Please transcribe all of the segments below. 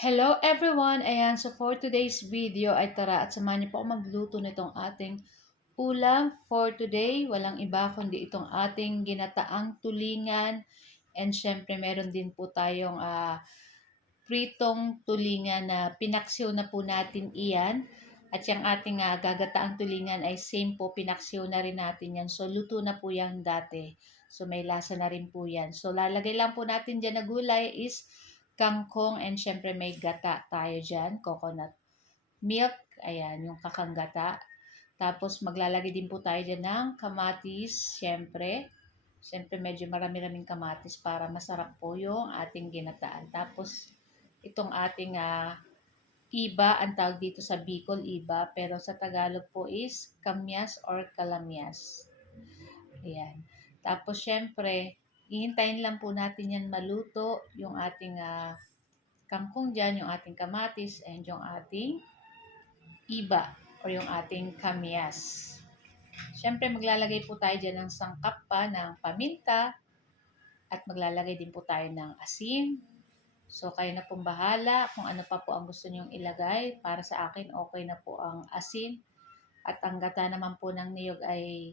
Hello everyone! Ayan, so for today's video ay tara at samahan niyo po ako magluto nitong ating ulam for today. Walang iba kundi itong ating ginataang tulingan. And syempre meron din po tayong pritong tulingan na pinaksiw na po natin iyan. At yung ating gagataang tulingan ay same po, pinaksiw na rin natin yan. So luto na po yan dati. So may lasa na rin po yan. So lalagay lang po natin dyan na gulay is kangkong, and syempre may gata tayo dyan, coconut milk, ayan, yung kakanggata. Tapos maglalagay din po tayo dyan ng kamatis, syempre medyo marami-raming kamatis para masarap po yung ating ginataan. Tapos itong ating iba, ang tawag dito sa Bicol, iba, pero sa Tagalog po is kamyas or kalamyas. Ayan. Tapos syempre, ihintayin lang po natin yan maluto, yung ating kangkong dyan, yung ating kamatis, and yung ating iba or yung ating kamyas. Syempre, maglalagay po tayo dyan ng sangkap pa ng paminta at maglalagay din po tayo ng asin. So, kayo na pong bahala kung ano pa po ang gusto nyong ilagay. Para sa akin, okay na po ang asin. At ang gata naman po ng niyog ay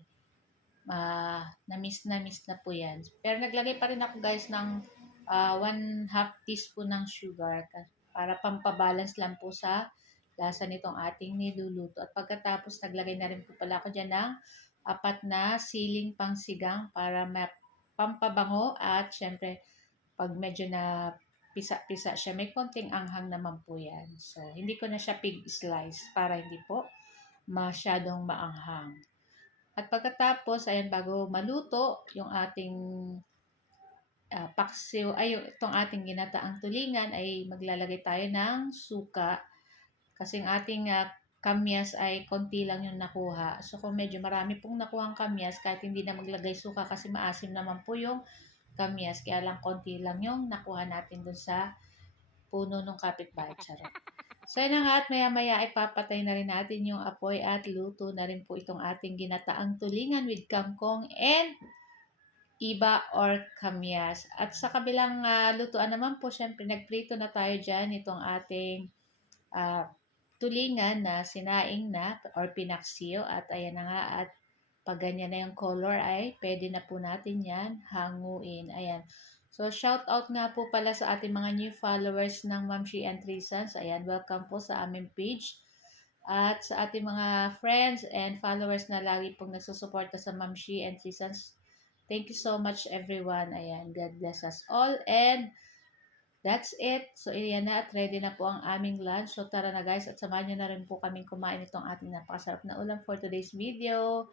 na-miss na po yan. Pero naglagay pa rin ako guys ng 1/2 teaspoon ng sugar para pampabalance lang po sa lasa nitong ating niluluto. At pagkatapos naglagay na rin po pala ako dyan ng 4 na siling pangsigang para pampabango, at syempre pag medyo na pisa-pisa siya, may konting anghang naman po yan. So, hindi ko na siya pig slice para hindi po masyadong maanghang. At pagkatapos, ayan, bago maluto yung ating paksiw, ay itong ating ginataang tulingan, ay maglalagay tayo ng suka. Kasi ang ating kamyas ay konti lang yung nakuha. So kung medyo marami pong nakuhang kamyas, kahit hindi na maglagay suka kasi maasim naman po yung kamyas, kaya lang konti lang yung nakuha natin dun sa puno ng kapitbahay. Charot. So yun na nga, at maya maya ay papatay na rin natin yung apoy at luto na rin po itong ating ginataang tulingan with kangkong and iba or kamyas. At sa kabilang lutuan naman po, syempre nagprito na tayo dyan itong ating tulingan na sinaing na or pinaksiyo. At ayan na nga, at pag ganyan na yung color ay pwede na po natin yan hanguin. Ayan. So, shout out nga po pala sa ating mga new followers ng Ma'am She and Three Sons. Ayan, welcome po sa aming page. At sa ating mga friends and followers na lagi pong nagsusuporta sa Ma'am She and Three Sons, thank you so much everyone. Ayan, God bless us all. And that's it. So, iyan na at ready na po ang aming lunch. So, tara na guys, at samahan nyo na rin po kaming kumain itong ating napakasarap na ulam for today's video.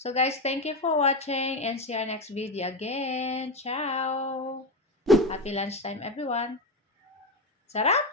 So guys, thank you for watching and see our next video again. Ciao! Happy lunchtime everyone! Sarap!